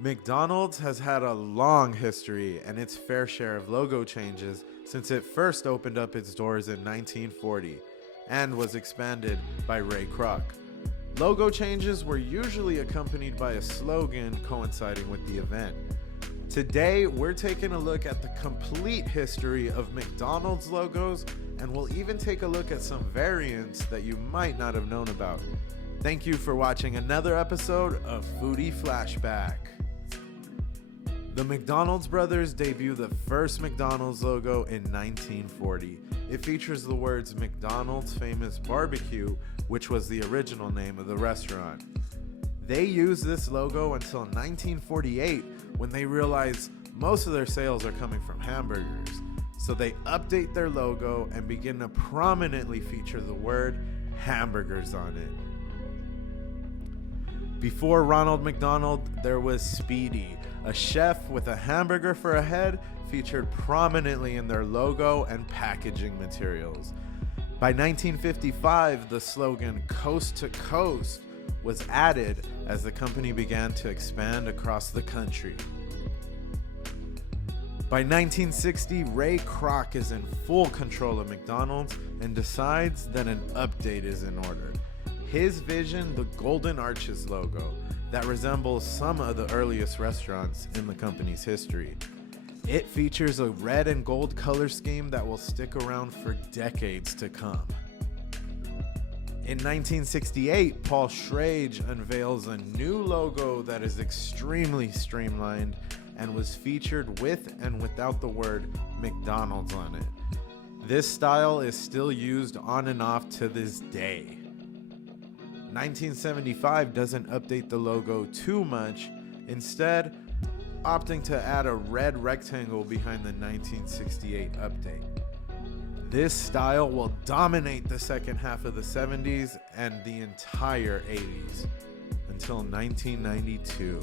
McDonald's has had a long history and its fair share of logo changes since it first opened up its doors in 1940 and was expanded by Ray Kroc. Logo changes were usually accompanied by a slogan coinciding with the event. Today, we're taking a look at the complete history of McDonald's logos, and we'll even take a look at some variants that you might not have known about. Thank you for watching another episode of Foodie Flashback. The McDonald's brothers debuted the first McDonald's logo in 1940. It features the words McDonald's Famous Barbecue, which was the original name of the restaurant. They used this logo until 1948 when they realized most of their sales are coming from hamburgers. So they update their logo and begin to prominently feature the word hamburgers on it. Before Ronald McDonald, there was Speedy, a chef with a hamburger for a head featured prominently in their logo and packaging materials. By 1955, the slogan Coast to Coast was added as the company began to expand across the country. By 1960, Ray Kroc is in full control of McDonald's and decides that an update is in order. His vision, the Golden Arches logo, that resembles some of the earliest restaurants in the company's history. It features a red and gold color scheme that will stick around for decades to come. In 1968, Paul Schrage unveils a new logo that is extremely streamlined and was featured with and without the word McDonald's on it. This style is still used on and off to this day. 1975 doesn't update the logo too much, instead opting to add a red rectangle behind the 1968 update. This style will dominate the second half of the 70s and the entire 80s until 1992.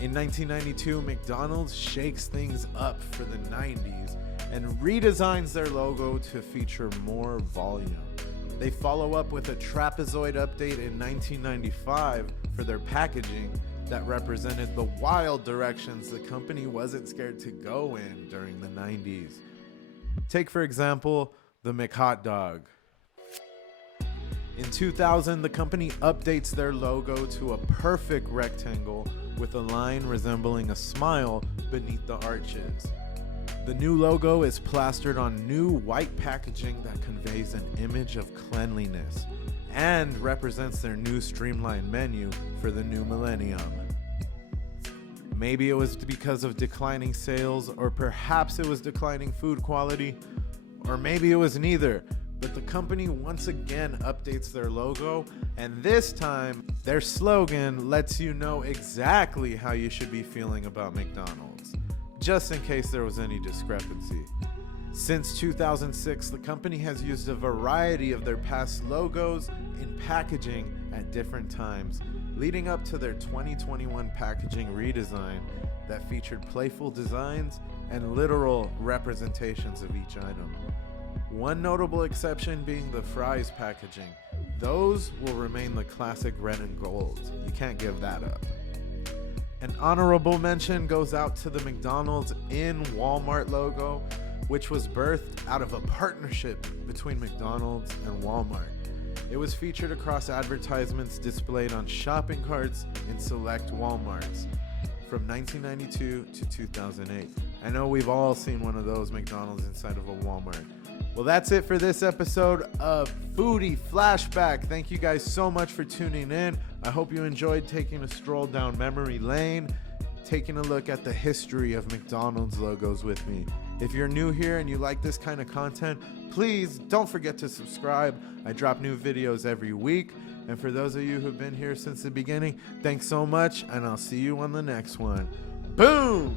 In 1992, McDonald's shakes things up for the 90s and redesigns their logo to feature more volume. They follow up with a trapezoid update in 1995 for their packaging that represented the wild directions the company wasn't scared to go in during the 90s. Take, for example, the McHot Dog. In 2000, the company updates their logo to a perfect rectangle with a line resembling a smile beneath the arches. The new logo is plastered on new white packaging that conveys an image of cleanliness and represents their new streamlined menu for the new millennium. Maybe it was because of declining sales, or perhaps it was declining food quality, or maybe it was neither, but the company once again updates their logo, and this time their slogan lets you know exactly how you should be feeling about McDonald's, just in case there was any discrepancy. Since 2006, the company has used a variety of their past logos in packaging at different times, leading up to their 2021 packaging redesign that featured playful designs and literal representations of each item. One notable exception being the fries packaging. Those will remain the classic red and gold. You can't give that up. An honorable mention goes out to the McDonald's in Walmart logo, which was birthed out of a partnership between McDonald's and Walmart. It was featured across advertisements displayed on shopping carts in select Walmarts from 1992 to 2008. I know we've all seen one of those McDonald's inside of a Walmart. Well, that's it for this episode of Foodie Flashback. Thank you guys so much for tuning in. I hope you enjoyed taking a stroll down memory lane, taking a look at the history of McDonald's logos with me. If you're new here and you like this kind of content, please don't forget to subscribe. I drop new videos every week. And for those of you who've been here since the beginning, thanks so much, and I'll see you on the next one. Boom!